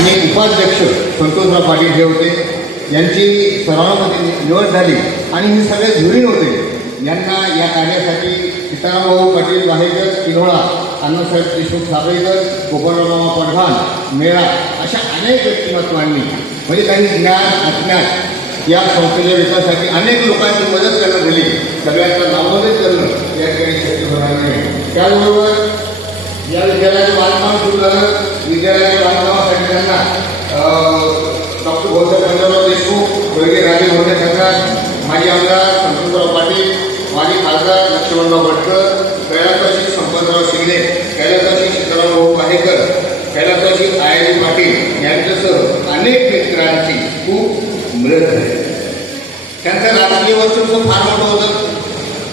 आणि उपाध्यक्ष संतोषराव पाटील हे होते. यांची सर्वांमध्ये निवड झाली आणि हे सगळे धुरीण होते. यांना या कार्यासाठी सीतारामभाऊ पाटील वाहेकर किल्होळा, अण्णासाहेब देशमुख साबळेकर, गोपाळराव पडघाण, मेळा अशा अनेक व्यक्तिमत्वांनी म्हणजे काही ज्ञान अज्ञात या संस्थेच्या विकासासाठी अनेक लोकांची मदत करणं झाली. सगळ्यांना नामोदित करणं या ठिकाणी शक्य होणार नाही. त्याचबरोबर या विद्यालयाचं बांधकाम सुरू झालं. विद्यालयाच्या बांधकामासाठी त्यांना डॉक्टर भाऊसाहेब पंजाबराव देशमुख, स्वर्गीय राजे भोसले सरकार, माजी आमदार संतोषराव पाटील, माजी खासदार लक्ष्मणराव भटकर, कैलासवासी संपतराव शिंदे, कैलासवासी सीतारामभाऊ वाहेकर, कैलासवासी आयाजी पाटील यांच्यासह अनेक मित्रांची खूप मदत झाली. त्यांचं राजकीय वर्चस्व फार मोठं होतं.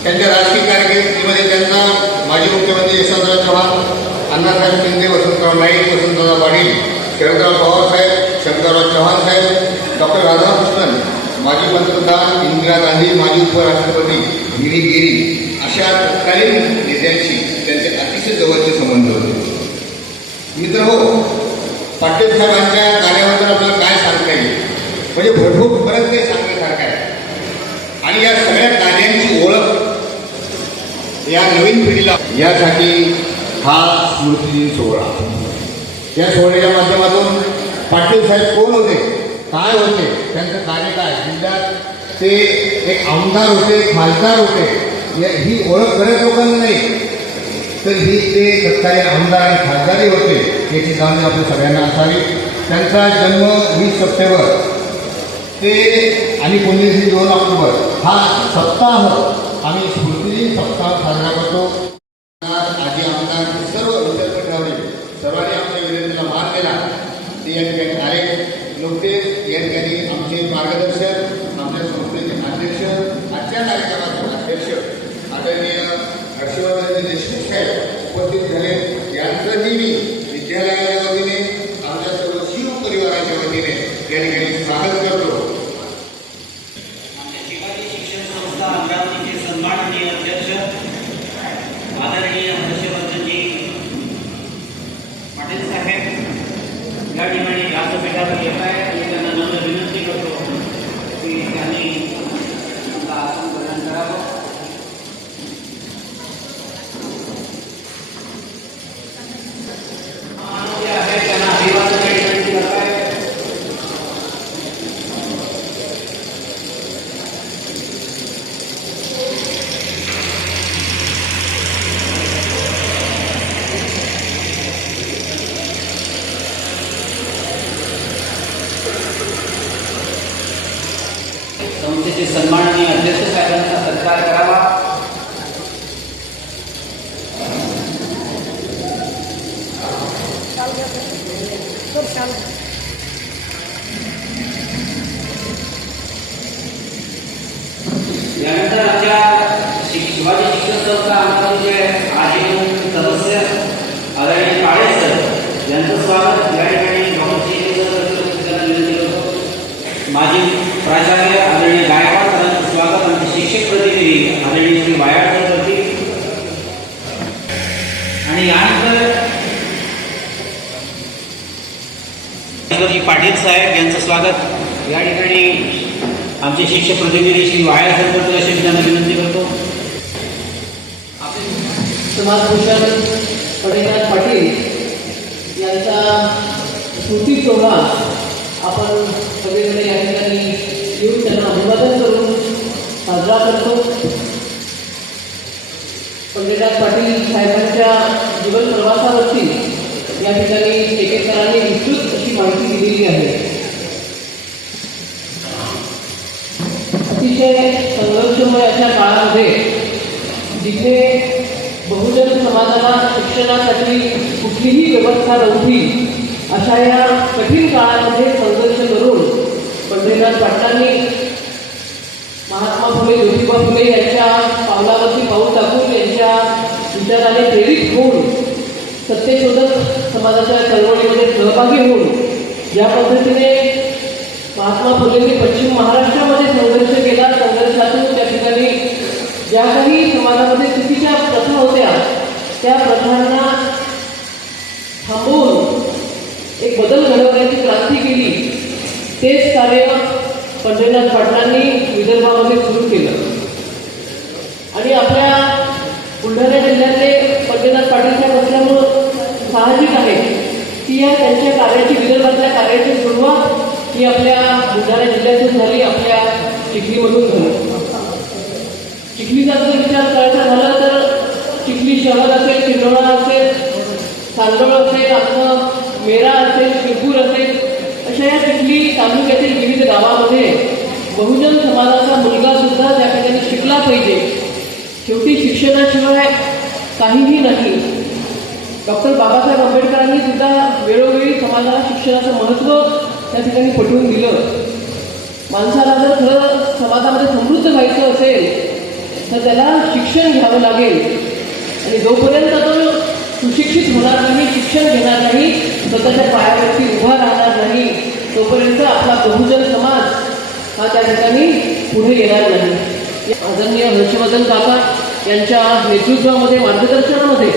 त्यांच्या राजकीय कारकिर्दीमध्ये त्यांना माजी मुख्यमंत्री यशवंतराव चव्हाण, अण्णासाहेब शिंदे, वसंतराव नाईक, वसंतराव पाटील, शरदराव पवारसाहेब, शंकरराव चव्हाण साहेब, डॉक्टर राधाकृष्णन, माजी पंतप्रधान इंदिरा गांधी, माजी उपराष्ट्रपती गिरी गिरी अशा तत्कालीन नेत्यांशी त्यांचे अतिशय जवळचे संबंध होते. मित्रहो, पाटील साहेबांच्या कार्याबद्दल आपल्याला काय सांगता येईल म्हणजे भरपूर परत काही सांगण्यासारखं आहे. आणि या सगळ्या कार्यांची ओळख या नवीन पिढीला यासाठी हा स्मृतिदिन सोहळा. या सोहळ्याच्या माध्यमातून पाटील साहेब कोण होते, काय होते, त्यांचं कार्य काय, जिल्ह्यात ते एक आमदार होते, खासदार होते, ही ओळख बऱ्याच लोकांना नाही, तर ही ते तत्कालीन आमदार आणि खासदारही होते याची जाणीव आपल्या सगळ्यांना असावी. त्यांचा जन्म 20 सप्टेंबर ते आणि पुण्यतिथी 2 ऑक्टोबर हा सप्ताह आम्ही स्मृतिदिन सप्ताह साजरा करतो. आजी आमदार सर्व विद्यार्थी ठेवले, सर्वांनी आमच्या विनंतीला मान दिला. ते या ठिकाणी आले. नुकतेच या ठिकाणी आमचे मार्गदर्शक, आमच्या संस्थेचे अध्यक्ष, आजच्या कार्यक्रमाचे अध्यक्ष आदरणीय हर्षवर्धन देशमुख साहेब उपस्थित झाले. यांचंही मी विद्यालयाच्या वतीने आमच्या सर्व शिव परिवाराच्या वतीने या ठिकाणी स्वागत करतो. आमच्या शिवाजी शिक्षण संस्था अमरावतीचे सन्माननीय अध्यक्ष आदरणीय हर्षवर्धनजी पाटील साहेब या ठिकाणी व्यासपीठावर येत आहे आणि त्यांना नम्र विनंती करतो की त्यांनी आपला आसन ग्रहण करावं. जे आहे त्यांना अभिवादन विनंती करत आहे. संस्थेचे सन्माननीय अध्यक्ष साहेबांचा सत्कार करावा. यानंतर आमच्या शिवाजी शिक्षण संस्था अमरावतीचे आजीवन सदस्य आदरणीय काळे सर यांचं स्वागत या ठिकाणी विनंती करतो. माजी प्राचार्य आदरणीय गायकवाड सरांचं स्वागत. आमचे शिक्षक प्रतिनिधी आदरणीय श्री वायाळ सर करतील. आणि यानंतर पाटील साहेब यांचं स्वागत या ठिकाणी आमचे शिक्षक प्रतिनिधी श्री वायाळ सर करतील अशी मी त्यांना विनंती करतो. समाजभूषण पटेलराज पाटील यांचा स्मृती सोहळा आपण सगळेजण या ठिकाणी येऊन त्यांना अभिवादन करून साजरा करतो. पटेलराज पाटील साहेबांच्या जीवन प्रवासावरती या ठिकाणी टेकेकरांनी विस्तृत अशी माहिती दिलेली आहे. अतिशय संघर्षमय अशा काळामध्ये जिथे बहुजन समाजाला शिक्षणासाठी कुठलीही व्यवस्था नव्हती अशा या कठीण काळामध्ये संघर्ष करून पटेलराज पाटलांनी महात्मा फुले, ज्योतिबा फुले यांच्या पावलावरती पाऊल टाकून यांच्या विचाराने प्रेरित होऊन सत्यशोधक समाजाच्या चळवळीमध्ये सहभागी होऊन ज्या पद्धतीने महात्मा फुलेंनी पश्चिम महाराष्ट्रामध्ये संघर्ष केला, संघर्षातून त्या ठिकाणी ज्या काही समाजामध्ये चुकीच्या प्रथा होत्या त्या प्रथांना थांबवून एक बदल घडवण्याची तेच कार्य पंढरीनाथ पाटलांनी विदर्भामध्ये सुरू केलं आणि आपल्या बुलढाणा जिल्ह्यातले पंढरीनाथ पाटील साहेब असल्यामुळं साहजिक आहे की या त्यांच्या कार्याची विदर्भातल्या कार्याची सुरुवात ही आपल्या बुलढाणा जिल्ह्यातून झाली, आपल्या चिखलीमधून झाली. चिखलीचा जर विचार करायचा झाला तर चिखली शहर असेल, किन्नोळा असेल, सांगोळ असेल, आपलं मेरा असेल, शिरपूर असेल, अशा या चिखली तालुक्यातील विविध गावामध्ये बहुजन समाजाचा मुलगा सुद्धा त्या ठिकाणी शिकला पाहिजे. शेवटी शिक्षणाशिवाय काहीही नाही. डॉक्टर बाबासाहेब आंबेडकरांनी सुद्धा वेळोवेळी समाजाला शिक्षणाचं महत्त्व त्या ठिकाणी पटवून दिलं. माणसाला जर खरं समाजामध्ये समृद्ध व्हायचं असेल तर त्याला शिक्षण घ्यावं लागेल आणि जोपर्यंत तो सुशिक्षित होणार नाही, शिक्षण घेणार नाही, स्वतःच्या पायावरती उभा राहणार नाही, तोपर्यंत आपला बहुजन समाज हा त्या ठिकाणी पुढे येणार नाही. आदरणीय हर्षवर्धन काका यांच्या नेतृत्वामध्ये, मार्गदर्शनामध्ये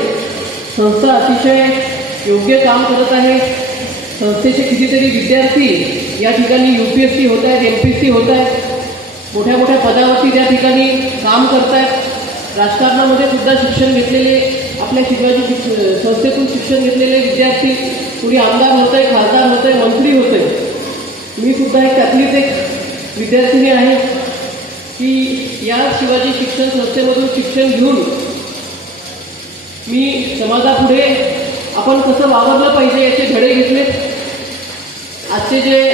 संस्था अतिशय योग्य काम करत आहे. संस्थेचे कितीतरी विद्यार्थी या ठिकाणी UPSC होत आहेत, MPSC होत आहेत, मोठ्या मोठ्या पदावरती त्या ठिकाणी काम करत आहेत. राजकारणामध्ये सुद्धा शिक्षण घेतलेले, आपल्या शिवाजी संस्थेतून शिक्षण घेतलेले विद्यार्थी कुणी आमदार होत आहे, खासदार होत आहे, मंत्री होत आहे. मी सुद्धा त्यातलीच एक विद्यार्थिनी आहे की या शिवाजी शिक्षण संस्थेमधून शिक्षण घेऊन मी समाजापुढे आपण कसं वावरलं पाहिजे याचे धडे घेतले. आजचे जे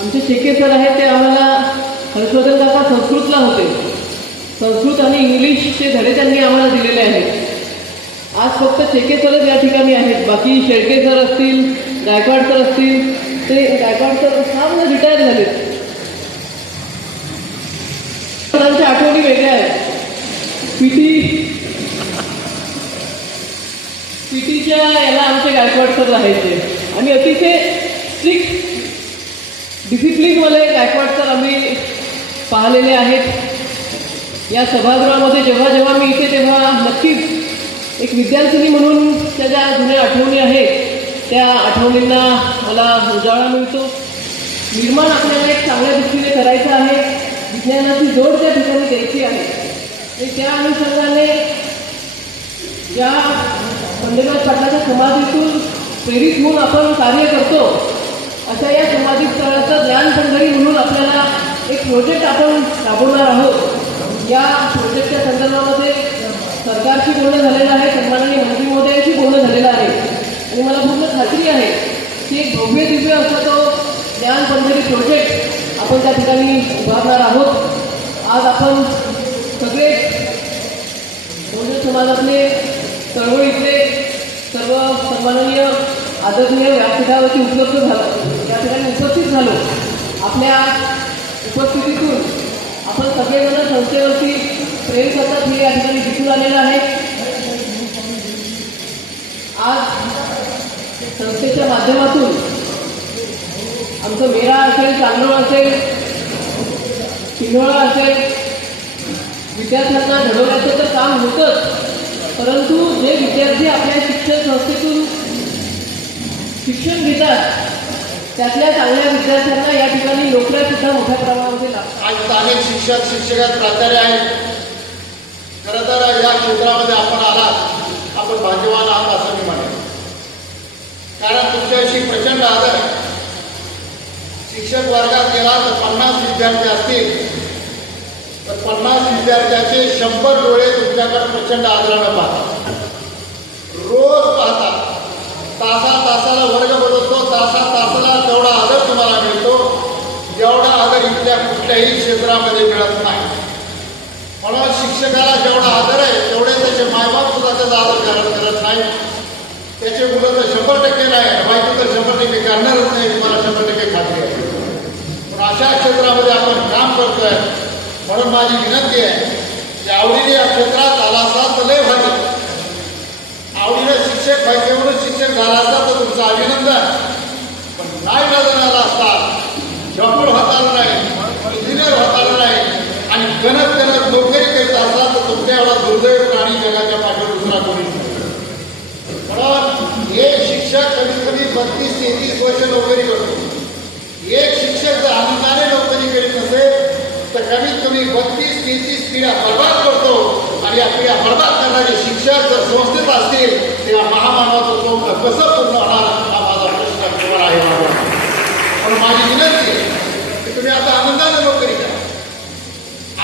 आमचे शेके सर आहेत ते आम्हाला, हर्षवर्धन काका संस्कृतला होते, संस्कृत आणि इंग्लिशचे धडे त्यांनी आम्हाला दिलेले आहेत. आज फक्त शेके सरच या ठिकाणी आहेत, बाकी शेळके सर असतील, गायकवाड सर असतील, ते गायकवाड सर सामने रिटायर झालेत. सरांच्या आठवणी वेगळ्या आहेत. पीटीच्या याला आमचे गायकवाड सर राहायचे आणि अतिशय स्ट्रिक्ट डिसिप्लिनवाले गायकवाड सर आम्ही पाहिलेले आहेत. या सभागृहामध्ये जेव्हा जेव्हा मी इथे तेव्हा नक्कीच एक विद्यार्थिनी म्हणून त्या ज्या जुन्या आठवणी आहेत त्या आठवणींना मला उजाळा मिळतो. निर्माण आपल्याला एक चांगल्या दृष्टीने करायचं आहे, विज्ञानाची जोड त्या ठिकाणी द्यायची आहे आणि त्या अनुषंगाने ज्या पंढरीनाथ पाटलाच्या समाधीतून प्रेरित होऊन आपण कार्य करतो अशा या समाधी स्थळाचं ज्ञान पंढरी म्हणून आपल्याला एक प्रोजेक्ट आपण राबवणार आहोत. या प्रोजेक्टच्या संदर्भामध्ये सरकारशी बोलणं झालेलं आहे, सन्माननीय मंत्री महोदयांशी बोलणं झालेलं आहे आणि मला पूर्ण खात्री आहे की एक भव्य दिव्य असा तो ज्ञान पंढरी प्रोजेक्ट आपण त्या ठिकाणी उभारणार आहोत. आज आपण सगळे बहुजन समाजातले चळवळीतले सर्व सन्माननीय आदरणीय व्यासपीठावरती या ठिकाणी उपस्थित झालो. आपल्या उपस्थितीतून आपण सगळेजण संस्थेवरती प्रेम करतात हे या ठिकाणी दिसून आलेलं आहे. आज संस्थेच्या माध्यमातून आमचं मेरा असेल, चांदोळ असेल, किन्नोळा असेल, विद्यार्थ्यांना घडवण्याचं तर काम होतंच, परंतु जे विद्यार्थी आपल्या शिक्षण संस्थेतून शिक्षण घेतात त्यातल्या चांगल्या विद्यार्थ्यांना या ठिकाणी नोकऱ्या सुद्धा मोठ्या प्रमाणामध्ये लागतात. आज अनेक शिक्षक, शिक्षिका, प्राचार्य आहेत. खरं तर या क्षेत्रामध्ये आपण आलात, आपण भाग्यवान आहात असं मी म्हणेन. कारण तुमच्याविषयी प्रचंड आदर आहे. शिक्षक वर्गात गेला तर 50 विद्यार्थी असतील तर 50 विद्यार्थ्याचे 100 डोळे तुमच्याकडे प्रचंड आदरानं पाहतात, रोज पाहतात. तासाला वर्ग बदलतो, तासाला तेवढा आदर तुम्हाला मिळतो जेवढा आदर इथल्या कुठल्याही क्षेत्रामध्ये मिळत नाही. म्हणून शिक्षकाला जेवढा आदर आहे तेवढे त्याचे मायबाप सुद्धा त्याचा आदर करत नाही. त्याचे मुलं तर 100% नाही, बायको तर 100% करणारच नाही, मला 100% खात्री आहे. पण अशा क्षेत्रामध्ये आपण काम करतोय म्हणून माझी विनंती आहे की आवडीने या क्षेत्रात आला असाल तर लय भाजी, आवडीनं शिक्षक व्हायचे म्हणून शिक्षक झाला असता तर तुमचं अभिनंदन. पण नाही झाला असता, डॉक्टर होता आलं नाही, इंजिनियर होता आलं नाही आणि गणत नोकरी करीत असला तर तुमच्या एवढा दुर्दैव प्राणी जगाच्या पाठीवर दुसरा कोणी नाही. म्हणून हे शिक्षक कधी 32-33 वर्ष नोकरी करतो. एक शिक्षक जर आनंदाने नोकरी करीत नसेल तर कमीत कमी 32-33 पिढ्या बर्बाद करतो. आणि या पिढ्या बर्बाद करणारे शिक्षक जर संस्थेत असतील तेव्हा महामानवाचं स्वप्न कसं पूर्ण होणार हा माझा प्रश्न केवळ आहे. म्हणून माझी विनंती आहे की तुम्ही आता आनंदाने नोकरी करा.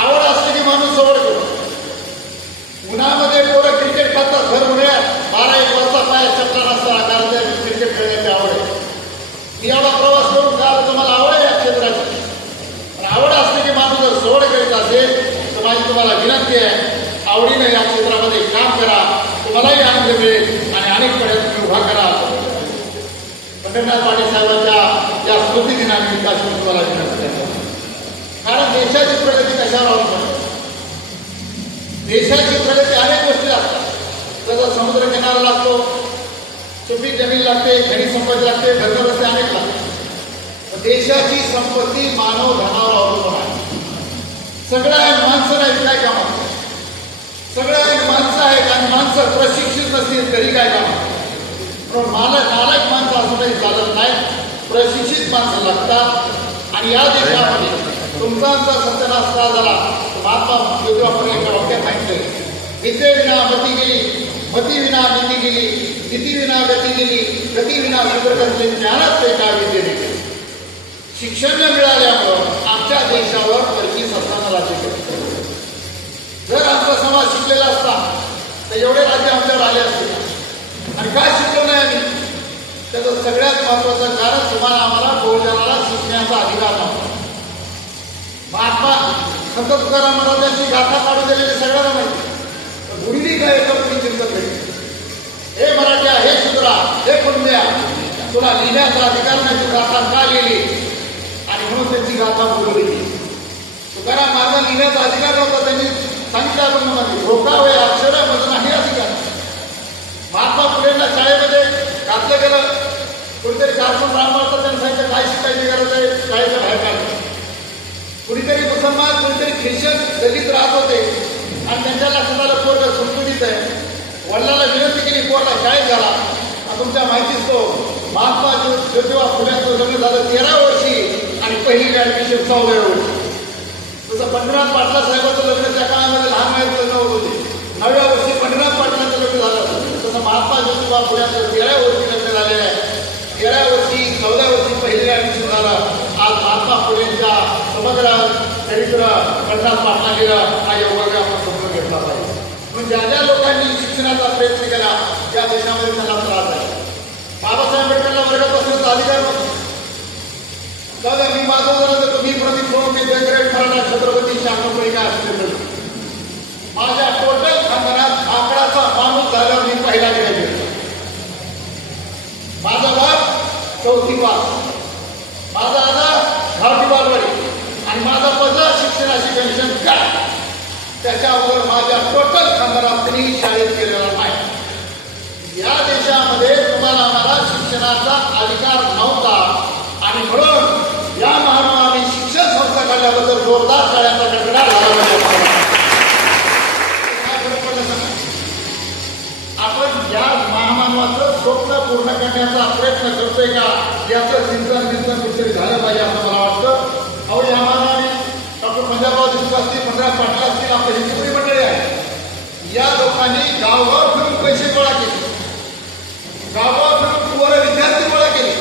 आवड असते की माणूस सवड करतो. उन्हामध्ये पोरं क्रिकेट खेळतात भर उन्हाळ्यात 12-1 वाजता पाय चक्कर असताना कारण त्या क्रिकेट खेळण्याची आवड आहे. मी एवढा प्रवास करून कारण तुम्हाला आवड आहे या क्षेत्राची. पण आवड असते की माणूस जर सवड करीत असेल तर माझी तुम्हाला विनंती आहे आवडीने या क्षेत्रामध्ये काम करा. तुम्हालाही आनंद मिळेल आणि अनेक पिढ्या तुम्ही उभा करा. पंढरनाथ पाटील साहेबांच्या या स्मृती दिनानिमित्त अशी तुम्हाला विनंती आहे. कारण देशाची प्रगती कशावर अवलंबून आहे. देशाची प्रगती अनेक गोष्टी लागतात. जसं समुद्र किनारा लागतो, सुपीक जमीन लागते, खनिज संपत्ती लागते, धरण रस्ते अनेक लागतात. देशाची संपत्ती मानव धनावर अवलंबून आहे. सगळ्या माणसं नाहीत काय कामात. सगळ्या माणसं आहेत आणि माणसं प्रशिक्षित नसतील तरी काय कामात. पण नालायक माणसं असं काही चालत नाही. प्रशिक्षित माणसं लागतात. आणि या देशामध्ये तुमचा सत्यानाश झाला महात्मा ज्योतिबा फुले यांच्या वाक्यात सांगितलं विद्ये विना मती गेली, मती विना नीती गेली, नीती विना गती गेली, गती विना सुप्रगती ज्ञानात ते काय विद्ये गेली. शिक्षण न मिळाल्यामुळं आमच्या देशावर परकी सत्तानं राज्य केलं. जर आमचा समाज शिकलेला असता तर एवढे राज्य आमच्यावर आले असते. आणि काय शिकलो नाही आम्ही त्याचं सगळ्यात महत्वाचं कारण तुम्हाला आम्हाला बहुजनाला शिकण्याचा अधिकार नव्हता. महात्मा संत तुकाराम महाराजांची गाथा काढू दिलेली सगळ्यांना माहिती. गुढीनी काय येतं तुम्ही चिंतत नाही. हे मराठ्या, हे शुद्रा, हे कुंड्या, तुला लिहिण्याचा अधिकार नाही. तू गाथा का लिहिली आणि म्हणून त्यांची गाथा बोलवली. तुकाराम महाराज लिहिण्याचा अधिकार नव्हता. त्यांनी सांगितलं आपण म्हणजे धोका वे अक्षरामधून नाही अधिकार. महात्मा फुलेंना शाळेमध्ये घातलं गेलं. कुणीतरी कारकून रामवारता त्यांनी सांगितलं काय शिकायची गरज आहे, शाळेच्या बाहेर काढलं. कुणीतरी मुसलमान, कुणीतरी ख्रिश्चन दलित राहत होते आणि त्यांच्या लक्षात आलं पोरगा सुटसुटीत आहे. वडिलांना विनंती केली पोरला शाळेत झाला. तुमच्या माहितीच तो महात्मा ज्योतिबा फुल्यांचं लग्न झालं 13 वर्षी आणि पहिली ऍडमिशन 6व्या वर्षी. तसं पंढरनाथ पाटला साहेबांचं लग्न त्या काळामध्ये लहान वयात लग्न होत होते. 9व्या वर्षी पंढरनाथ पाटलांचं लग्न झालं. तसं महात्मा ज्योतिबा फुल्यांचं 13 वर्षी लग्न झालेलं आहे. 13 वर्षी 14 वर्षी पहिलं ऍडमिशन झालं. आज महात्मा फुलेंच्या समग्र चरित्र पंढरनाथ पाटला गेलं हा योगाने आपण समजून घेतला पाहिजे. म्हणून ज्या ज्या लोकांनी शिक्षणाचा प्रयत्न केला त्या देशामध्ये त्यांना त्रास आहे. बाबासाहेब आंबेडकरला वर्गात बसण्याचा अधिकार नव्हता. दादा मी माझं जरा मी प्रदीप सोळंके जयग्रेड मराठा छत्रपती शांतपणी काय असले माझ्या टोटल खानदानात आकडाचा माणूस झाल्यावर मी पहिला ग्रॅज्युएट. माझा बाप 4थी पास, माझा दादा 10वी बालवाडी आणि माझा 15 शिक्षणाची पेन्शन काय. त्याच्यावर माझ्या टोटल खानदानात कुणीही शाळेत गेलेला नाही. या देशामध्ये तुम्हाला आम्हाला शिक्षणाचा अधिकार नव्हता आणि म्हणून या महामानवाने शिक्षण संस्था काढल्याबद्दल जोरदार शाळेचा कडकडाट झाला पाहिजे. आपण या महामानवाचं स्वप्न पूर्ण करण्याचा प्रयत्न करतोय का याचं चिंतन कुठेतरी झालं पाहिजे असं मला वाटतं. अहो या मानवाने डॉक्टर पंजाबराव देशमुख असतील, पंढरनाथ पाटील असतील, आपल्या हिंदुपुरी मंडळी आहे. या लोकांनी गावगाव फिरून पैसे गोळा केले, गावगाव फिरून पोरं विद्यार्थी गोळा केले,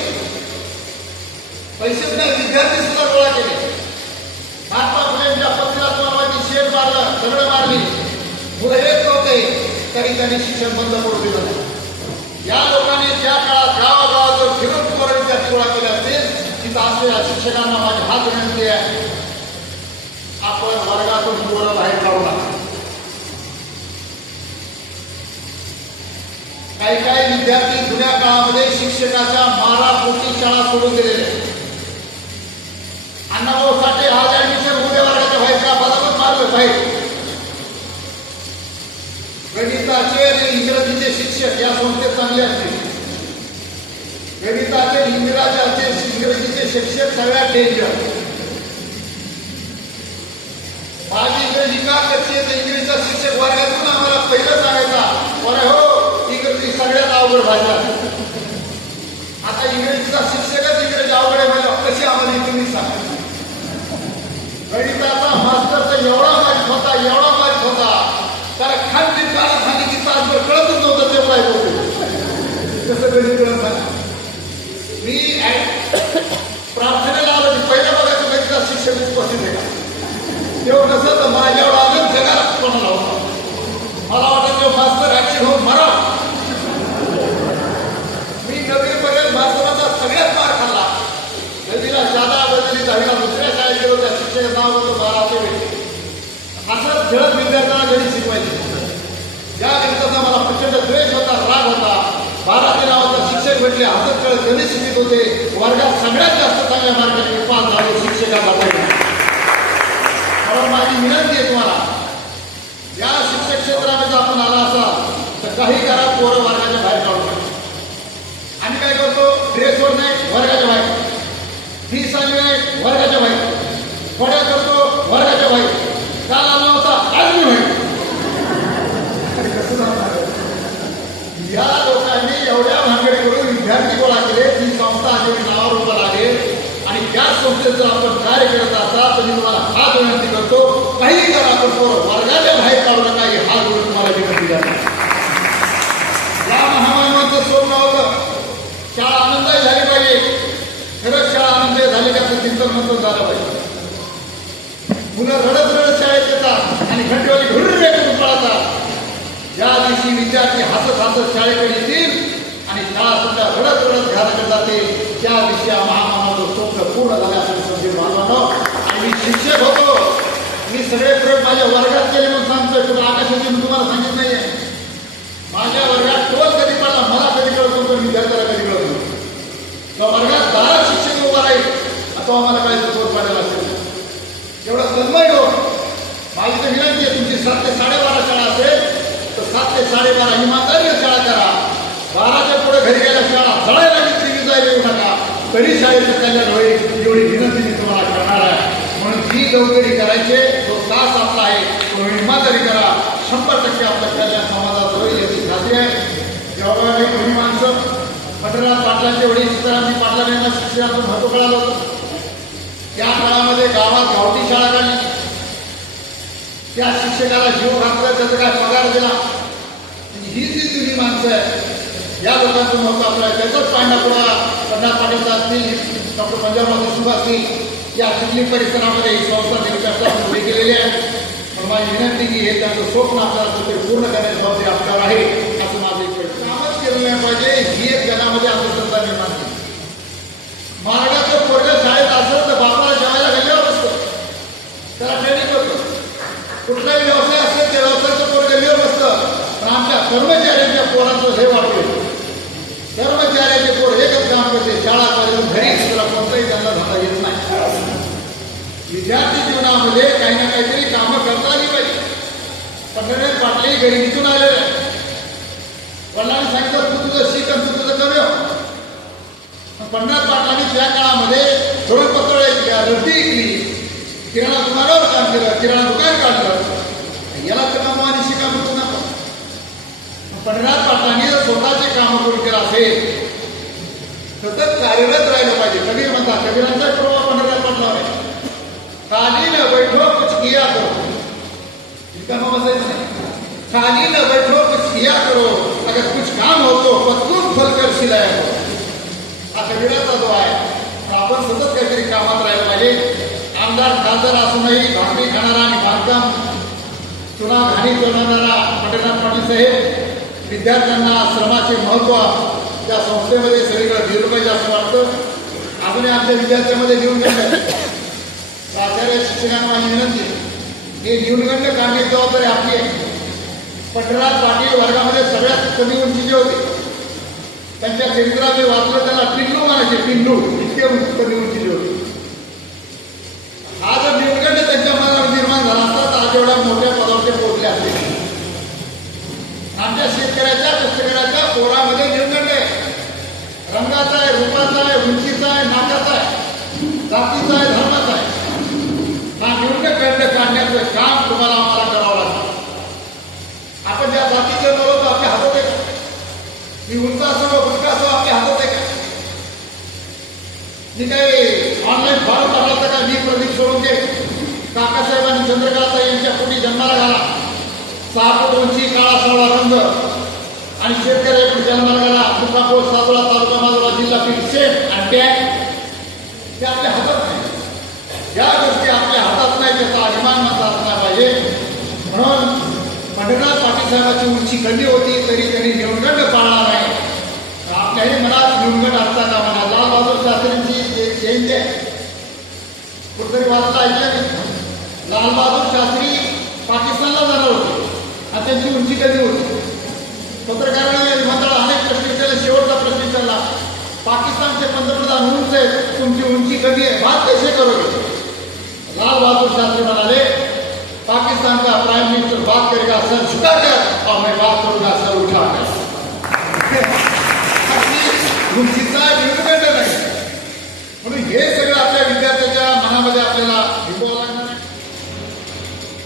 पैसे नाही विद्यार्थी सुद्धा गोळा केले. महात्मा फुलेंच्या पत्नीला तुम्हाला शेड मारलं, सगळं मारली, मुलं येत नव्हते तरी त्यांनी शिक्षण बंद करून दिलं नाही. या लोकांनी ज्या काळात गावागावात फिरून पोरं विद्यार्थी गोळा केले असतील तिथं असलेल्या शिक्षकांना माझी हात विनंती आहे आपण वर्गातून पोरं बाहेर काढू नका. काही काही विद्यार्थी जुन्या काळामध्ये शिक्षकाच्या मारापोटी शाळा सोडून दिलेल्या. अण्णाभाऊ साठे हा ऍडमिशन उद्या वर्गाच्या बाहेर का बरोबर मारलं बाहेर. गणिताचे आणि इंग्रजीचे शिक्षक या संस्थेत चांगले असतील. गणिताचे इंग्रजीचे शिक्षक सगळ्यात डेंजर. माझी इंग्रजी का कच्ची आहे तर इंग्रजीचा शिक्षक वर्गातून आम्हाला पहिलं सांगायचा बरं हो इंग्रजी सगळ्यात अवघड भाषा. आता इंग्रजीचा शिक्षकच इंग्रजी अवघड आहे म्हणजे कशी आम्हाला तुम्ही सांगा. गणिताचा मास्तर तर एवढा माहीत होता कारण खाली काळा खाली की तासभर कळतच नव्हतं ते काय होते कसं गणित कळत सांगा. मी प्रार्थनेला आलो की पहिल्या बघायचं गणिता शिक्षक उपस्थित आहे का तेवढं नसतं तर मला एवढा अजून जगाला कोणाला होता. मला वाटतं तो मास्तर ऍक्शन होऊन मरा. मी नववीपर्यंत मास्तराचा सगळ्यात मार खाल्ला. नदीला जादा बदली दहावीला दुसऱ्या शाळेत गेलो त्या शिक्षक नाव होतं 12 असंच खेळत विद्यार्थ्यांना गणित शिकवायचे. या गणिताचा मला प्रचंड द्वेष होता, राग होता. 12 नावाचा शिक्षक भेटले, हसत खेळत गणित शिकत होते. वर्गात सगळ्यात जास्त चांगल्या मार्गाने पास झाले शिक्षकाला. म्हणून माझी विनंती आहे तुम्हाला, या शिक्षक क्षेत्रामध्ये आपण आला असाल तर काही करा, पोरं वर्गाच्या बाहेर काढू नका. आम्ही काय करतो, ड्रेसवर नाही वर्गाच्या बाहेर, फीस आली नाही वर्गाच्या बाहेर, खोड्या करतो वर्गाच्या बाहेर, काल आला होता आज मी बाहेर. कसं जाणार? या लोकांनी एवढ्या भानगडी करून विद्यार्थी गोळा केले, ती संस्था आधी नावावर उभं लागेल आणि त्या संस्थेत जर आपण कार्य करत असाल तर मी तुम्हाला हात विनंती करतो, काही करा आपण पोरं वर्गाच्या बाहेर काढू नका. ही हात जोडून तुम्हाला विनंती करतो. या महामारीचं सोडणं होतं. शाळा आनंदही झाली पाहिजे, खरंच शाळा आनंदही झाली त्याचं चिंतन मंथन झालं पाहिजे. मुलं रडत रडत शाळेत येतात आणि घंटेवाली घरून करून पळतात. ज्या दिवशी विद्यार्थी हसत हसत शाळेकडे येतील आणि शाळा सुद्धा रडत रडत घराकडे जातील, त्या दिवशी या महामानवाचं स्वप्न पूर्ण झाल्याचं संधी मानवानो. आणि मी शिक्षक होतो, मी सगळे प्रयोग माझ्या वर्गात केले म्हणून सांगतोय. तुला आकाशाची मी तुम्हाला सांगितलं नाहीये. माझ्या वर्गात टोल कधी पडला मला कधी कळत नव्हतं, विद्यार्थ्याला कधी कळत नव्हतं. तर वर्गात 12 शिक्षक उभा राहील आता आम्हाला काय टोल पडायला असेल एवढं तन्मय हो. माझी तर विनंती आहे, तुमची 7 ते 12:30 शाळा असेल तर 7 ते 12:30 इमानदारीने शाळा करा. 12च्या पुढे घरी गेल्या शाळा जळायला ती जायला येऊ नका, तरी शाळेचं कल्याण होईल एवढी विनंती मी तुम्हाला करणार आहे. म्हणून जी जबाबदारी करायचे तो तास आपला आहे, तो इमानदारी करा. 100% आपलं कल्याण समाजात होईल याची खात्री आहे. जेव्हा काही कोणी माणसं पंढरनाथ पाटलांच्या वडील सीतारामजी पाटलांना यांना शिक्षणाचं महत्त्व कळालं होतं. त्या काळामध्ये गावात गावठी शाळा काढली, त्या शिक्षकाला जीव घातला, त्याचा काय पगार दिला. ही जी जुनी माणसं आहे या लोकांचं महत्त्व आपल्याला त्याचाच पांढरापुरा पंढरनाथ पाटील असतील, डॉक्टर पंजाबराव देशमुख असतील, या चिखली परिसरामध्ये ही संस्था निर्विचारता उभी केलेली आहे. पण माझी विनंती की हे त्यांचं स्वप्न आपल्याला कुठे पूर्ण करण्याची जबाबदारी आपल्यावर आहे असं माझं एक कामच केलं नाही पाहिजे. ही एक जगामध्ये अंधश्रद्धा निर्माण केली. मार्गाचं पोरग शाळेत असलं तर बापाला जेवायला गल्लीवर बसतो, त्याला ट्रेनिंग करतो. कुठलाही व्यवसाय असेल त्या व्यवसायाचं पोर गल्लीवर बसतं. पण आमच्या कर्मचाऱ्यांच्या पोरांचं हे वाटतं, कर्मचाऱ्याचे पोर एकच काम करते, शाळा करून घरी तुला कोणताही त्यांना धंदा येत नाही. विद्यार्थी जीवनामध्ये काही ना काहीतरी कामं करता आली पाहिजे. पंढरनाथ पाटले गरिबीतून आलेले आहे. वडिलांनी सांगितलं तू तुझं शिक आणि तू तुझं करूया. पंढरनाथ पाटलांनी त्या काळामध्ये थोडं पत्र रद्दी ऐकली, किराणा दुकानावर काम केलं, किराणा दुकान काढलं. याला तर काम आणि शिका म्हणतो ना. पंढरनाथ पाटलांनी जर स्वतःचे कामं करून केलं असेल सतत कार्यरत राहिलं पाहिजे. कबीर म्हणतात, कबीरांचा प्रभाव पंढरनाथ पाटलावर आहे. खाली न बैठो कुछ किया करो, इतना बसायचं नाही. खाली न बैठो कुछ किया करो, अगर कुछ काम हो तो पतलून फलकर सिलाया करो. हा कबीराचा जो आहे. आपण सतत काहीतरी कामात राहिलं पाहिजे. आमदार खासदार असूनही भाकरी खाणारा आणि बांधकाम चुना घाणी करणारा पंढरनाथ पाटील साहेब विद्यार्थ्यांना श्रमाचे महत्त्व त्या संस्थेमध्ये सगळीकडे दिलं पाहिजे असं वाटतं. अजूनही आमच्या विद्यार्थ्यांमध्ये न्यूनगंड, प्राचार्य शिक्षकांना माझी विनंती, हे न्यूनगंड काढण्याची जबाबदारी आपली आहे. पंढरनाथ पाटील वर्गामध्ये सगळ्यात कमी उंचीचे होते. त्यांच्या चरित्रात मी वाचलं, त्याला पिंडू म्हणायचे, पिंडू, इतके कमी उंचीचे होते. हा जर न्यूनगंड त्यांच्या मनावर निर्माण झाला असता तर आज एवढ्या मोठ्या पदावर ते पोहोचले असते. आमच्या शेतकऱ्याच्या कष्टकऱ्याच्या पोरामध्ये न्यूनगंड आहे. रंगाचा आहे, रूपाचा आहे, उंचीचा आहे, नाकाचा आहे, जातीचा आहे, धर्माचा आहे. हा न्यूनगंड काढण्याचं काम तुम्हाला आम्हाला करावं लागतं. आपण ज्या जातीचे बोलतो आपल्या हातात आहे का? मी उंच असो उंच असो आपल्या हातात आहे का? मी काही ऑनलाईन फॉर्म भरला होता का? मी प्रदीप सोळंके, काकासाहेबांनी चंद्रकांतताई यांच्या पोटी जन्माला घाला, 6 फूट उंची, काळा सावळा रंग आणि शेतकऱ्याकडे जन्माला घाला, मुकापूर, सातोळा तालुका, माजोळा जिल्हा, पीठ सेट आणि टॅग. ते आपल्या हातात नाही. या गोष्टी आपल्या हातात नाही, त्याचा अभिमान मात्र असला पाहिजे. म्हणून पंढरीनाथ पाटील साहेबांची उंची कमी होती तरी त्यांनी न्यूनगंड पाळला नाही. आपल्याही मनात न्यूनगंड असता का म्हणा. लाल बहादूर शास्त्रींची जयंती आहे, कुठेतरी वाचता ऐकलं मी. लाल बहादूर शास्त्री पाकिस्तानला जाणार होते आणि त्यांची उंची कमी होती. पत्रकारांनी मंडळाला अनेक प्रश्न विचारले. शेवटचा प्रश्न विचारला, पाकिस्तानचे पंतप्रधान उंच आहेत, तुमची उंची कमी आहे, बात कैसे करोगे? लाल बहादुर शास्त्री म्हणाले, पाकिस्तान का प्राइम मिनिस्टर बात करेगा सर झुकाकर और मैं बात करूंगा सर उठाकर. उंचीचा न्यूनगंड नाही. म्हणून हे सगळं आपल्या विद्यार्थ्याच्या मनामध्ये आपल्याला भिजवावं लागणार आहे.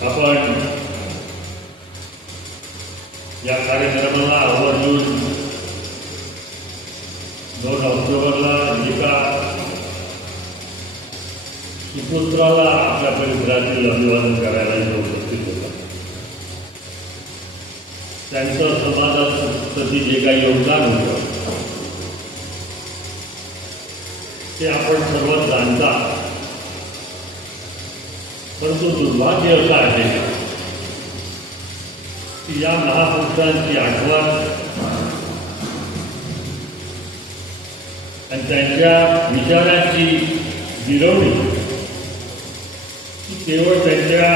आपण या कार्यक्रमाला आवर्जून 2 ऑक्टोबरला एका सुपुत्राला आपल्या परिसरातील अभिवादन करायला इथे उपस्थित होता. त्यांचं समाजाप्रती जे काही योगदान होतं ते आपण सर्व जाणता. परंतु दुर्भाग्य असं आहे की या महापुरुषांची आठवण आणि त्यांच्या विचारांची गिरवणी ही केवळ त्यांच्या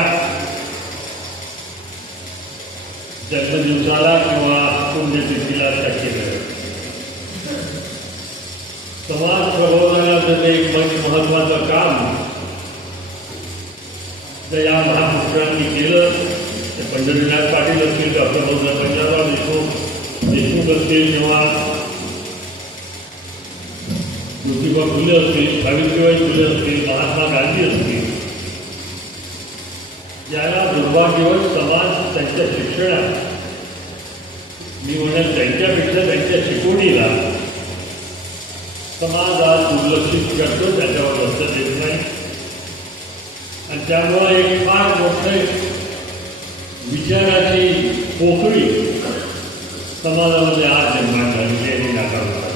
जन्मदिवसाला किंवा पुण्यतिथीला शक्य आहे. समाज प्रबोधनाचं एक महत्त्वाचं काम जर या महापुरुषांनी केलं, ते पंढरीनाथ पाटील असतील, डॉक्टर पंजाबराव देशमुख असतील किंवा ज्योतिबा फुले असतील, सावित्रीबाई फुले असतील, महात्मा गांधी असतील, याला दुर्भाग्यवश समाज त्यांच्या शिक्षणात, मी म्हणेन त्यांच्यापेक्षा त्यांच्या शिकवणीला समाज आज दुर्लक्षित करतो, त्याच्यावर लक्ष देत नाही. आणि त्यामुळे एक फार मोठे विचाराची पोकळी समाजामध्ये आज निर्माण झालेली आहे, नाकारणार.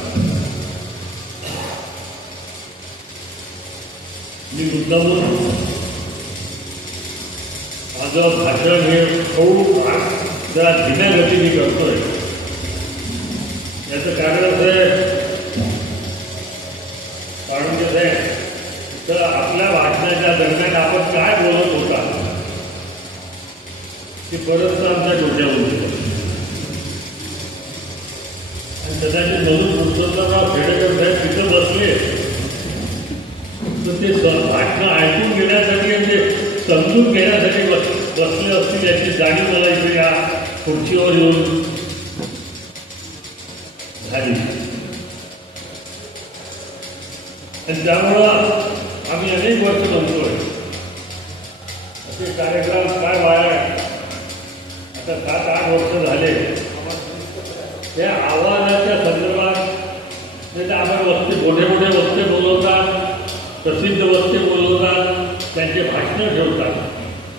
मी मुद्दामून माझं भाषण हे खूप जरा धीम्या गतीने करतोय. याचं कारण असं आहे, कारण कसं आहे तर आपल्या भाषणाच्या दरम्यान आपण काय बोलत होता ते परत आमच्या डोक्यावर येतं. आणि कदाचित म्हणून पुरुषोत्तमराव खेडेकर साहेब तिथं बसले तर ते भाषणं ऐकून घेण्यासाठी आणि ते समजून घेण्यासाठी बसले असतील याची जाणीव मला इथे या खुर्चीवर येऊन झाली. आणि त्यामुळं आम्ही अनेक वर्ष म्हणतोय असे कार्यक्रम काय वाया आता 7-8 वर्ष झाले. त्या आव्हानाच्या संदर्भात नाही तर आपण मोठे मोठे वक्ते बोलवतात, प्रसिद्ध वक्ते बोलवतात, त्यांचे भाषणं ठेवतात,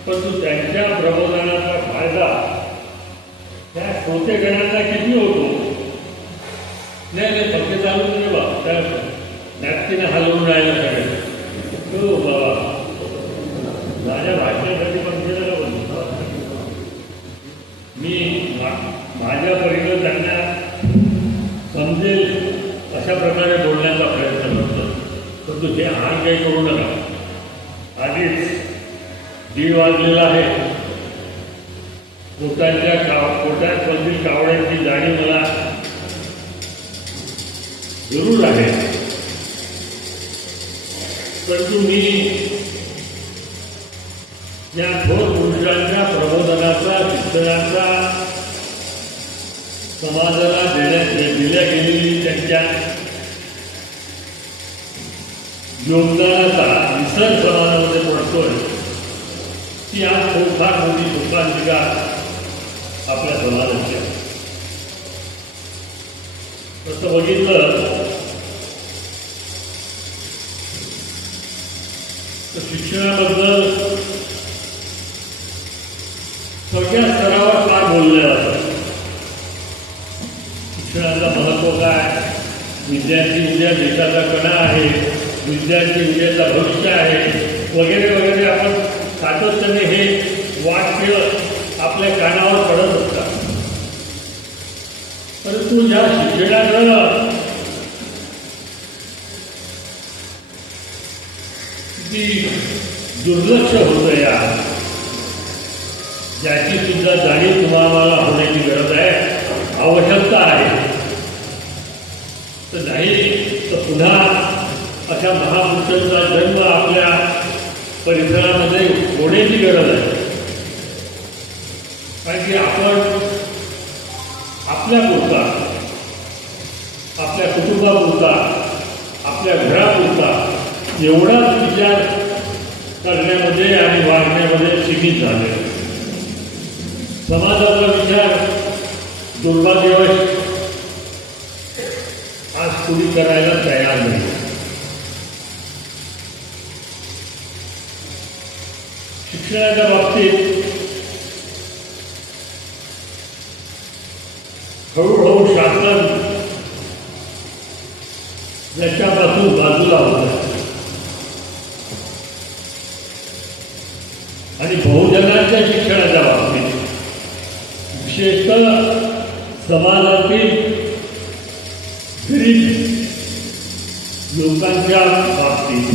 परंतु त्यांच्या प्रबोधनाचा फायदा त्या श्रोतेगणांना किती होतो? नाही फक्त चालू नाही बा, त्या नॅपकिन हलवून राहायला सगळे हो बाबा माझ्या भाषणासाठी पण केलं का बोलतो मी माझ्या परीनं त्यांना समजेल अशा प्रकारे बोलण्याचा प्रयत्न करतो. परंतु हे हार काही करू नका. आधीच 1:30 वाजलेला आहे. पोटामधील कावड्यांची जाणीव मला जरूर आहे. परंतु मी या थोर पुरुषांच्या प्रबोधनाचा, शिक्षणाचा, समाजाला दिल्या गेलेली त्यांच्या योगदानाचा विसर समाजामध्ये पडतोय ती आज खूप फार मोठी शोकांतिका आपल्या समाजाची आहे. तसं बघितलं शिक्षणाबद्दल सगळ्या स्तरावर फार बोललं जातं. शिक्षणाचं महत्त्व काय, विद्यार्थी उद्या देशाचा कणा आहे, विद्यार्थी उद्याचं भविष्य आहे, वगैरे वगैरे आपण सातत्याने हे वाक्य आपल्या कानावर पडत असतात. परंतु ज्या शिक्षणाचं किती दुर्लक्ष होतं या, ज्याची सुद्धा जाणीव तुम्हाला होण्याची गरज आहे, आवश्यकता आहे. तर नाही तर पुन्हा अशा महापुरुषांचा जन्म आपल्या परिसरामध्ये होण्याची गरज आहे. कारण की आपण आपल्यापुरता, आपल्या कुटुंबापुरता, आपल्या घरापुरता एवढाच विचार करण्यामध्ये आणि वागण्यामध्ये सीमित झाले. समाजाचा विचार दुर्भाग्यवश आज कुणी करायला तयार नाही. शिक्षणाच्या बाबतीत हळूहळू शासन याच्यापासून बाजूला होतं आणि बहुजनांच्या शिक्षणाच्या बाबतीत, विशेषतः समाजातील गरीब लोकांच्या बाबतीत,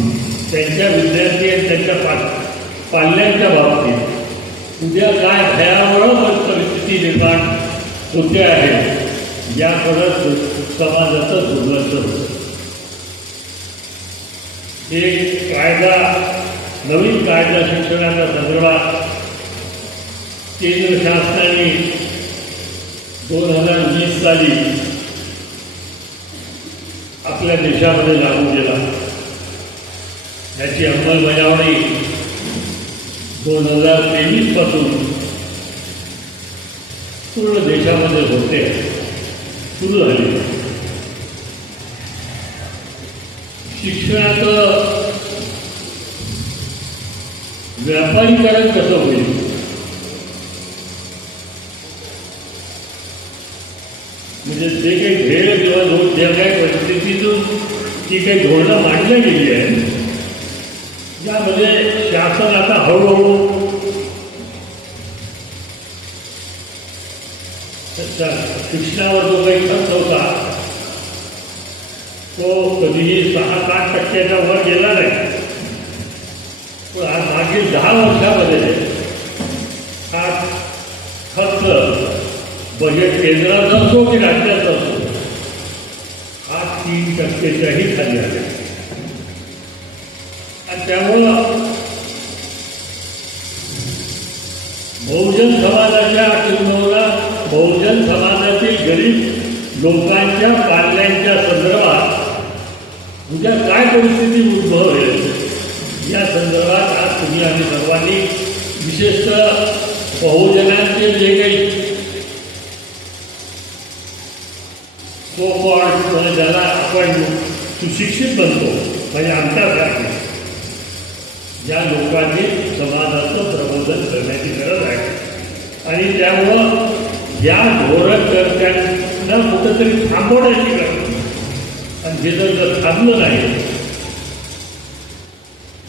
त्यांच्या विद्यार्थी आणि त्यांच्या पाल्यांच्या बाबतीत उद्या काय भयावह परिस्थिती निर्माण होते आहे याकडे समाजाचं दुर्लक्ष होतं. एक कायदा, नवीन कायदा शिक्षणाच्या संदर्भात केंद्र शासनाने 2020 साली आपल्या देशामध्ये लागू केला. त्याची अंमलबजावणी 2023 पासून पूर्ण देशामध्ये होते सुरू झाली. शिक्षणाचं व्यापारीकरण कसं होईल, म्हणजे जे काही ध्येय किंवा ज्या काही परिस्थितीतून जी काही धोरणं मांडली गेली आहे, यामध्ये शासन आता हळूहळू शिक्षणावर जो काही खर्च होता तो कधीही 6-7% वर गेला नाही. पण आज मागील 10 वर्षामध्ये हा खर्च बजेट केंद्राचा असो की राज्याचा असो हा 3%च्याही खाली आला. आणि त्यामुळं बहुजन समाजाच्या किंवा बहुजन समाजातील गरीब लोकांच्या पाल्यांच्या संदर्भात उद्या काय परिस्थिती उद्भवेल या संदर्भात आज तुम्ही आम्ही सर्वांनी, विशेषतः बहुजनांचे जे काही म्हणजे ज्याला आपण सुशिक्षित बनतो, म्हणजे आमच्यासारखे या लोकांनी समाजाचं प्रबोधन करण्याची गरज आहे. आणि त्यामुळं या धोरणकर्त्यांना कुठंतरी थांबवण्याची गरज. आणि हे जर थांबलं नाही,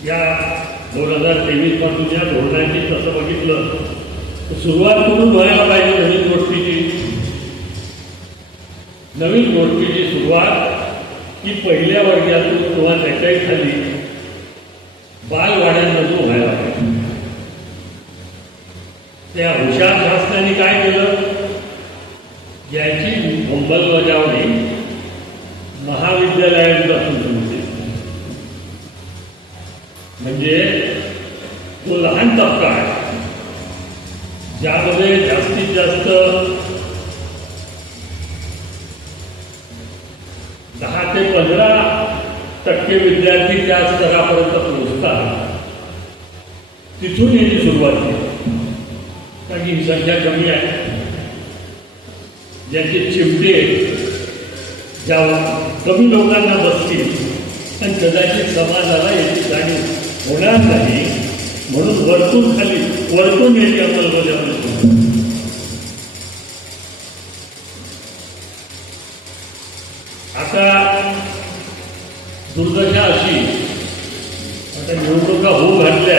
या 2023 पासून या धोरणाची तसं बघितलं तर सुरुवात कुठून व्हायला पाहिजे. नवीन गोष्टीची सुरुवात ही पहिल्या वर्गातून किंवा त्याच्याही खाली बालवाड्यांमधून व्हायला पाहिजे. त्या हुशार शासनाने काय केलं, याची अंमलबजावणी महाविद्यालयांपासून सुरू केली. म्हणजे तो लहान टप्पा आहे ज्यामध्ये जास्तीत जास्त 10 ते 15% विद्यार्थी त्या स्तरापर्यंत पोहोचतात. तिथून याची सुरुवात केली. कारण ही संख्या कमी आहे. ज्यांचे चिमटे ज्या कमी लोकांना बसतील आणि कदाचित समाजाला याची जाणीव होणार नाही म्हणून वरतून खाली वरतून याची अंमलबजावणी सुरू. आता दुर्दशा अशी, आता निवडणुका होऊ घातल्या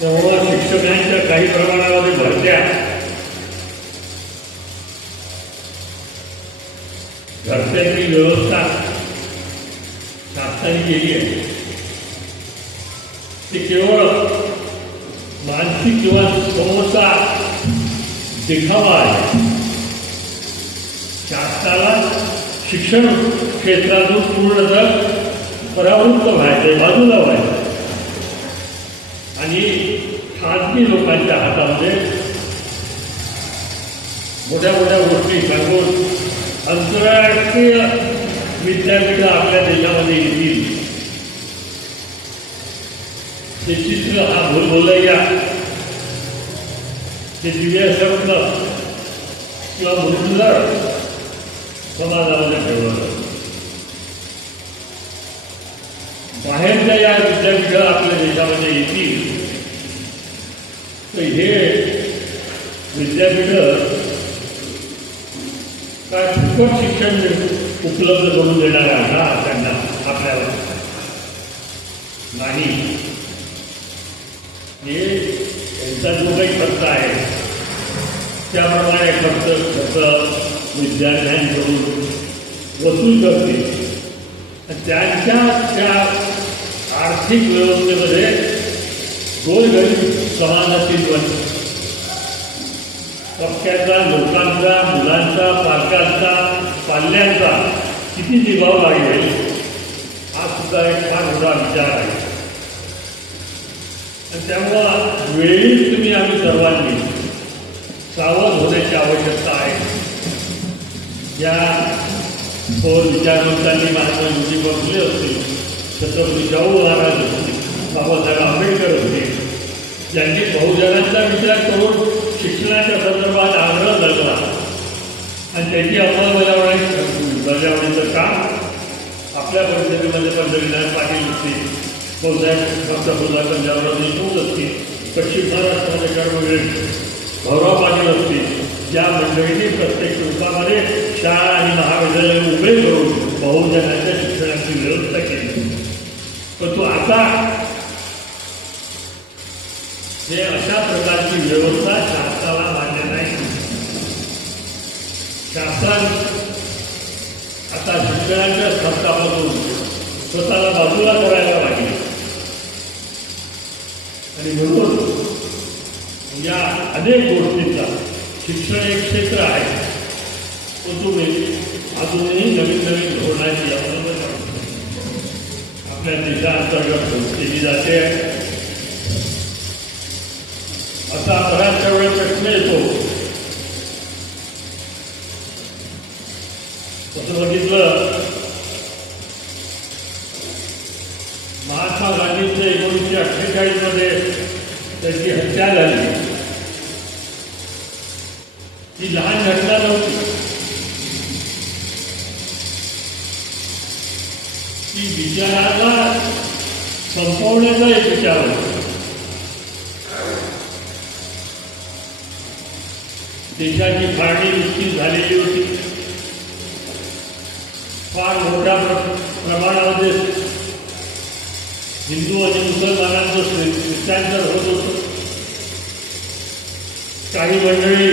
तेव्हा शिक्षकांच्या काही प्रमाणामध्ये भरत्या घरच्यांची व्यवस्था शासनाने केली आहे. ते केवळ मानसिक किंवा समोरचा देखावा आहे. शासनाला शिक्षण क्षेत्रातून पूर्णतः परावृत्त व्हायचं, बाजूला व्हायचं आणि खाजगी लोकांच्या हातामध्ये मोठ्या मोठ्या गोष्टी सांगून आंतरराष्ट्रीय विद्यापीठं आपल्या देशामध्ये येतील ते चित्र हा भूलभुलैया ते दिव्य शब्द किंवा मृत्यूदर समाजामध्ये ठेवलं. बाहेरच्या या विद्यापीठं आपल्या देशामध्ये येतील तर हे विद्यापीठं काय फुकट शिक्षण उपलब्ध करून देणार आहे त्यांना आपल्याला नाही. हे त्यांचा जो काही खर्च आहे त्याप्रमाणे खर्च विद्यार्थ्यांकडून वसूल करते. त्यांच्या त्या आर्थिक व्यवस्थेमध्ये गोरगरीब समाजातील टप्प्याचा, लोकांचा, मुलांचा, पालकांचा, पाल्यांचा किती निभाव लागेल हा सुद्धा एक फार मोठा विचार आहे. आणि त्यामुळं वेळीच तुम्ही आम्ही सर्वांनी सावध होण्याची आवश्यकता आहे. ज्या थोर विचारवंतांनी महात्मा ज्योतिबा फुले असतील, छत्रपती शाहू महाराज असतील, बाबासाहेब आंबेडकर असतील, ज्यांनी बहुजनांचा विचार करून शिक्षणाच्या संदर्भात आग्रह धरला आणि त्याची अंमलबजावणीचं काम आपल्या परिस्थितीमध्ये पंढरीनाथ पाटील असतील, भाऊसाहेब डॉक्टर सुधाकर देशमुख असतील, पश्चिम महाराष्ट्रामध्ये कर्मवीर भाऊराव पाटील असतील, ज्या मंडळींनी प्रत्येक रूपामध्ये शाळा आणि महाविद्यालय उभे करून बहुजनाच्या शिक्षणाची व्यवस्था केली. परंतु आता हे अशा प्रकारची व्यवस्था शासनाला मान्य नाही. शासन आता शिक्षणाच्या खर्चापासून स्वतःला बाजूला करायला लागेल आणि म्हणून या अनेक गोष्टींचा शिक्षण एक क्षेत्र आहे तो तुम्ही अजूनही नवीन नवीन धोरणाची अंमलबजावणी आपल्या देशांतर्गत केली जाते. असा बऱ्याचशा वेळेस प्रश्न येतो. तसं बघितलं महात्मा गांधींच्या 1948 मध्ये त्यांची हत्या झाली. ही लहान घटना नव्हती. ती विचाराला संपवण्याचा एक विचार होता. देशाची फाळणी नुकतीच झालेली होती. फार मोठ्या प्रमाणामध्ये हिंदू आणि मुसलमानांचं शिष्टाचार होत होतं. काही मंडळी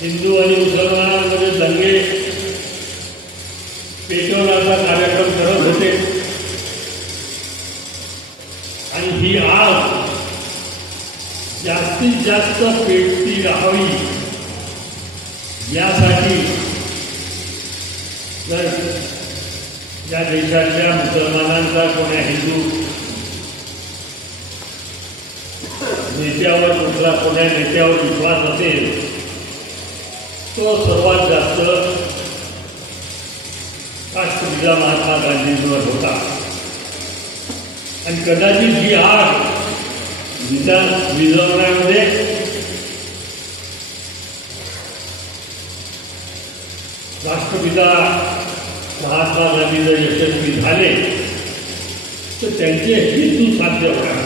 हिंदू आणि मुसलमानांमध्ये दंगे पेटवण्याचा कार्यक्रम करत होते आणि ही आग जास्तीत जास्त पेटती राहावी यासाठी जर या देशातल्या मुसलमानांचा कोण्या हिंदू नेत्यावर कुठला कोण्या नेत्यावर विश्वास असेल तो सर्वात जास्त राष्ट्रपिता महात्मा गांधींवर होता. आणि कदाचित ही आग विझवण्यामध्ये राष्ट्रपिता महात्मा गांधी जर यशस्वी झाले तर त्यांचे हेतू साध्य होणार.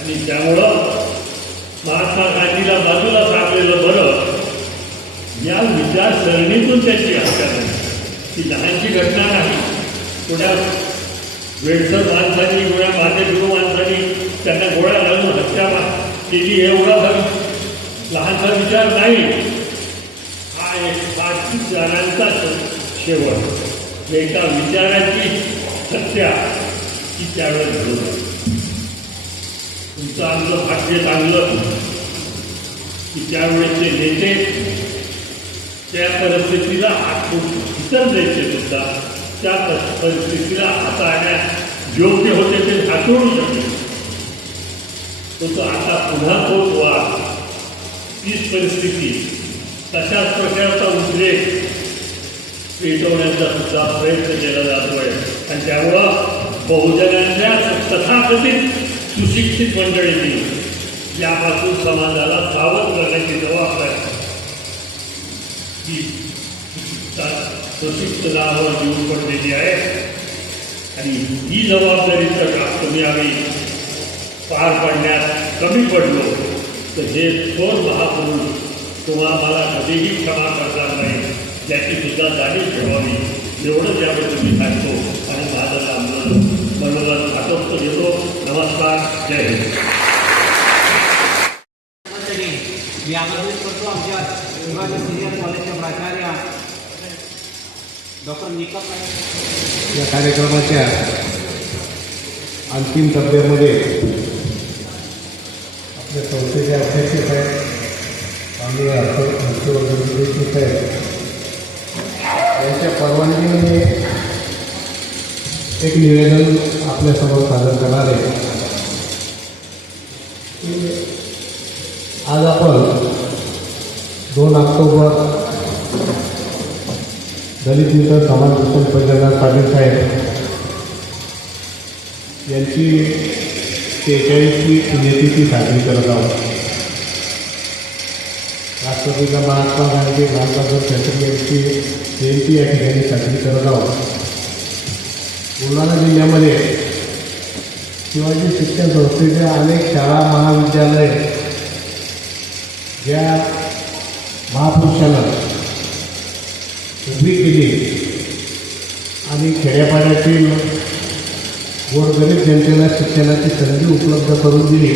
आणि त्यामुळं महात्मा गांधीला बाजूला सारलेलं बरं. या विचारसरणीतून त्याची हत्या झाली. ती लहानची घटना नाही. थोड्या वेळसर माणसांनी गोळ्या मातेभिरू माणसांनी त्यांना गोळ्या घालून हत्या केली एवढा लहानसा विचार नाही. हा एक 5 विचारांचा शेवट. एका विचाराची हत्या ही त्यावेळेस घडवली. तुमचं आमचं भाग्य चांगलं की त्यावेळेचे नेते त्या परिस्थितीला इतर नेते सुद्धा त्या परिस्थितीला हाताळण्यास योग्य होते ते हाताळू शकले. तो आता पुन्हा तोच वाद, तीच परिस्थिती, तशाच प्रकारचा उद्रेक पेटवण्याचा सुद्धा प्रयत्न केला जातोय. आणि त्यामुळं बहुजनांच्या तथाकथित सुशिक्षित मंडळींनी यापासून समाजाला सावध करण्याची जबाबदारी ही प्रशिक्षणावर देऊन पडलेली आहे. आणि ही जबाबदारीचं काम तुम्ही आम्ही पार पाडण्यात कमी पडलो तर हे थोर महापुरुष तुम्हाला मला कधीही क्षमा करणार नाही याची सुद्धा जाणीव ठेवावी. एवढंच याबद्दल मी सांगतो आणि माझं काम मनोरंजन आटोपतो घेतो. नमस्कार. जय हिंद. मी आमंत्रित करतो आमच्या शिवाजी सिनियर कॉलेजच्या प्राचार्य डॉक्टर निकम या कार्यक्रमाच्या अंतिम टप्प्यामध्ये आपल्या संस्थेचे अध्यक्ष साहेब आम्ही हर्षवर्धन देशमुख साहेब यांच्या परवानगीने एक निवेदन आपल्यासमोर सादर करणार आहे. आज आपण 2 ऑक्टोबर दलित मित्र समाज भूषण पंजाबनाथ पाटील साहेब यांची 43वी पुण्यतिथी साजरी करत आहोत. राष्ट्रपिता महात्मा गांधी लालबहादूर शास्त्री यांची जयंती या ठिकाणी साजरी करत आहोत. बुलढाणा जिल्ह्यामध्ये शिवाजी शिक्षण संस्थेच्या अनेक शाळा महाविद्यालय ज्या महापुरुषानं उभी केली आणि खेड्यापाड्यातील गोरगरीब जनतेला शिक्षणाची संधी उपलब्ध करून दिली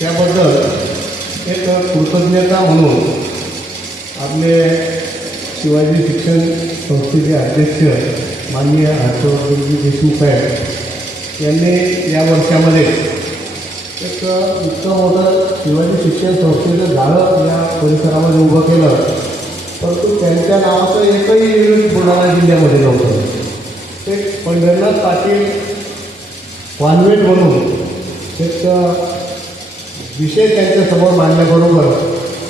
त्याबद्दल एक कृतज्ञता म्हणून आपले शिवाजी शिक्षण संस्थेचे अध्यक्ष माननीय हर्षवर्धनजी देशमुख साहेब यांनी या वर्षामध्ये एक इतकं मोठं शिवाजी शिक्षण संस्थेचं झाडं या परिसरामध्ये उभं केलं, परंतु त्यांच्या नावाचं एकही युनिट बुलढाणा जिल्ह्यामध्ये नव्हतं. एक पंढरनाथ पाटील कॉन्व्हेंट म्हणून एक विषय त्यांच्यासमोर मांडल्याबरोबर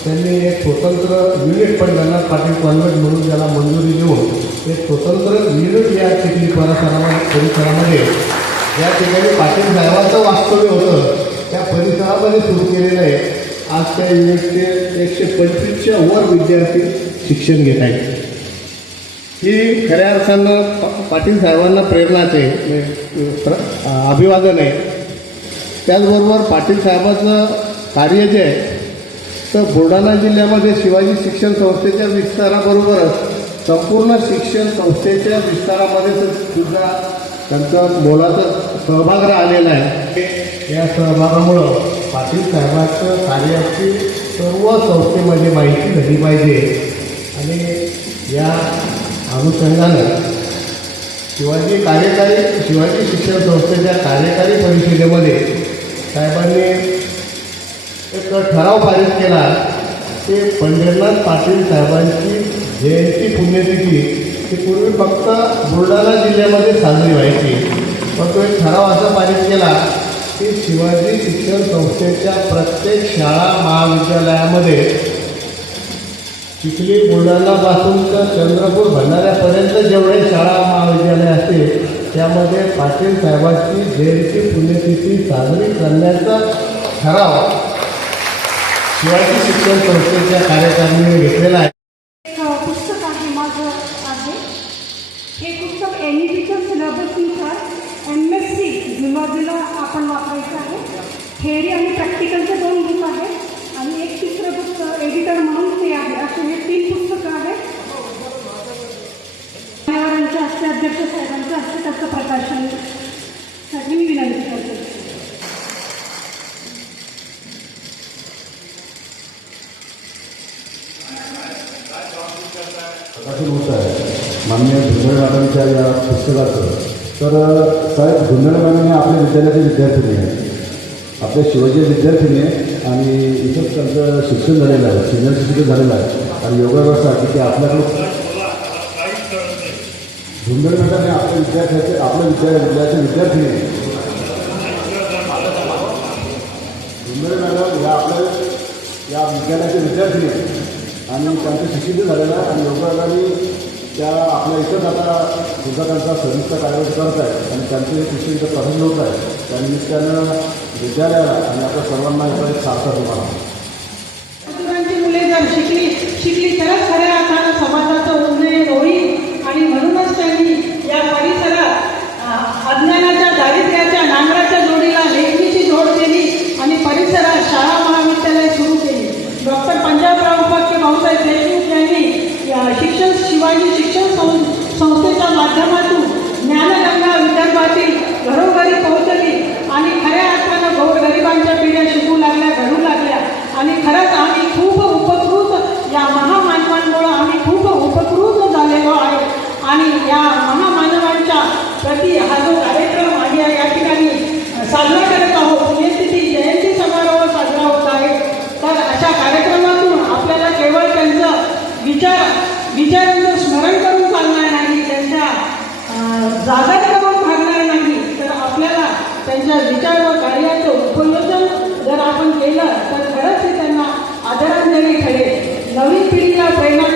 त्यांनी एक स्वतंत्र युनिट पंढरनाथ पाटील कॉन्व्हेंट म्हणून त्याला मंजुरी देऊन एक स्वतंत्र युनिट या चिखली परिसरामध्ये ज्या ठिकाणी पाटील साहेबांचं वास्तव्य होतं त्या परिसरामध्ये सुरू केलेलं आहे. आज त्या युनिटचे 125च्या वर विद्यार्थी शिक्षण घेत आहेत. ही खऱ्या अर्थानं पाटील साहेबांना प्रेरणाच आहे, अभिवादन आहे. त्याचबरोबर पाटील साहेबांचं कार्य जे आहे तर बुलढाणा जिल्ह्यामध्ये शिवाजी शिक्षण संस्थेच्या विस्ताराबरोबरच संपूर्ण शिक्षण संस्थेच्या विस्तारामध्ये सुद्धा त्यांचा मोलाचा सहभाग राहिलेला आहे. या सहभागामुळं पाटील साहेबांचं कार्याची सर्व संस्थेमध्ये माहिती झाली पाहिजे आणि या अनुषंगानं शिवाजी शिक्षण संस्थेच्या कार्यकारी परिषदेमध्ये साहेबांनी एक ठराव पारित केला की पंढरनाथ पाटील साहेबांची जयंती पुण्यतिथी ही पूर्वी फक्त बुलढाणा जिल्ह्यामध्ये साजरी व्हायची, पण तो एक ठराव असा पारित केला की शिवाजी शिक्षण संस्थेच्या प्रत्येक शाळा महाविद्यालयामध्ये चिखली बुलढाणापासून तर चंद्रपूर भंडाऱ्यापर्यंत जेवढे शाळा महाविद्यालय असतील त्यामध्ये पाटील साहेबांची जयंती पुण्यतिथी साजरी करण्याचा ठराव शिवाजी शिक्षण संस्थेच्या कार्यकारिणीने घेतलेला आहे. पुस्तक आहे माझं आहे NEPच्या सिलेबसनुसार MSc झुलॉजीला आपण वापरायचं आहे. थेअरी आणि प्रॅक्टिकलचे 2 बुक आहेत आणि एक तिसरं बुक एडिटर म्हणून ते आहे. असे हे 3 पुस्तकं आहेत. मान्यवरांच्या हस्ते, अध्यक्ष साहेबांच्या हस्ते त्याचं प्रकाशनसाठी मी विनंती करते. प्रकाशन होत आहे माननीय धुंदळे मॅडमच्या या पुस्तकाचं. तर साहेब, धुंदळे मॅडम हे आपल्या विद्यालयाचे विद्यार्थिनी आहेत, आपल्या शिवाजी विद्यार्थिनी आहे आणि इथंच त्यांचं शिक्षण झालेलं आहे, सिनियर शिक्षण झालेलं आहे आणि योगाभ्यासासाठी ते आपल्याकडे धुंदळे मॅडम हे आपल्या विद्यालयाचे विद्यार्थिनी आहे. धुंदळे मॅडम ह्या आपल्या या विद्यालयाचे विद्यार्थिनी आहेत आणि त्यांचं शिक्षण झालेलं आहे आणि योगायोगाने त्या आपल्या इथंच आता सुद्धा त्यांचा सर्विसचा कार्यक्रम करत आहेत आणि त्यांचं हे शिक्षण इथं प्रसन्न होत आहे. त्यानिमित्तानं विद्यालयाला आणि आपल्या सर्वांना इथं एक सार्थ तुम्हाला. मजुरांची मुले जर शिकली तरच खऱ्या अर्थानं समाजाचं उन्नयन होईल आणि म्हणूनच त्यांनी या परिसरात अज्ञानाच्या दारिद्र्याच्या नांगराच्या जोडीला लेखणीची जोड केली आणि परिसरात शाळा महाविद्यालय सुरू केली. डॉक्टर पंजाबराव उपाख्य भाऊसाहेब देशमुख यांनी शिवाजी शिक्षण संस्थेच्या माध्यमातून ज्ञानगंगा विदर्भातील घरोघरी पोहोचली आणि खऱ्या अर्थानं गोरगरिबांच्या पिढ्या शिकू लागल्या, घडू लागल्या आणि खरंच आम्ही खूप उपकृत, या महामानवांमुळं आम्ही खूप उपकृत झालेलो आहे आणि या महामानवांच्या प्रति हा जो कार्यक्रम आम्ही या ठिकाणी साजरा करत आहोत, पुण्यतिथी जयंती समारोह साजरा होत आहे. तर अशा कार्यक्रमातून आपल्याला केवळ त्यांचं विचारांचं स्मरण करून चालणार नाही, त्यांच्या जागर करून भागणार नाही, तर आपल्याला त्यांच्या विचार व कार्याचं उपयोजन जर आपण केलं तर खरंच हे त्यांना आदरांजली ठरेल. नवीन पिढीला प्रेरणा